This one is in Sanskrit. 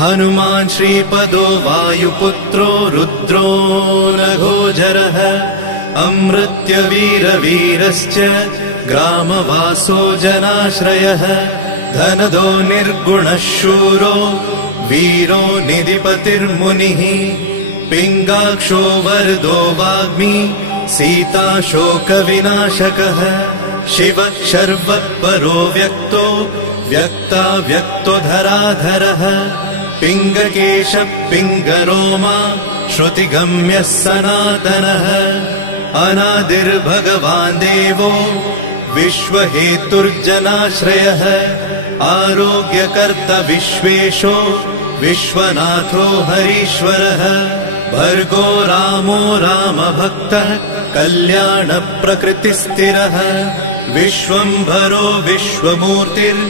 हनुमान् श्रीपदो वायुपुत्रो रुद्रो नघोजरः अमृत्यवीरवीरश्च ग्रामवासो जनाश्रयः धनदो निर्गुणः शूरो वीरो निधिपतिर्मुनिः पिङ्गाक्षो वरदो वाग्मी सीताशोकविनाशकः शिवः शर्वः परो व्यक्तो व्यक्तो धराधरः पिङ्गकेशः पिङ्गरोमा श्रुतिगम्यः सनातनः अनादिर्भगवान् देवो विश्वहेतुर्जनाश्रयः आरोग्यकर्ता विश्वेशो विश्वनाथो हरीश्वरः भर्गो रामो रामभक्तः कल्याणप्रकृतिस्थिरः विश्वम्भरो विश्वमूर्तिर्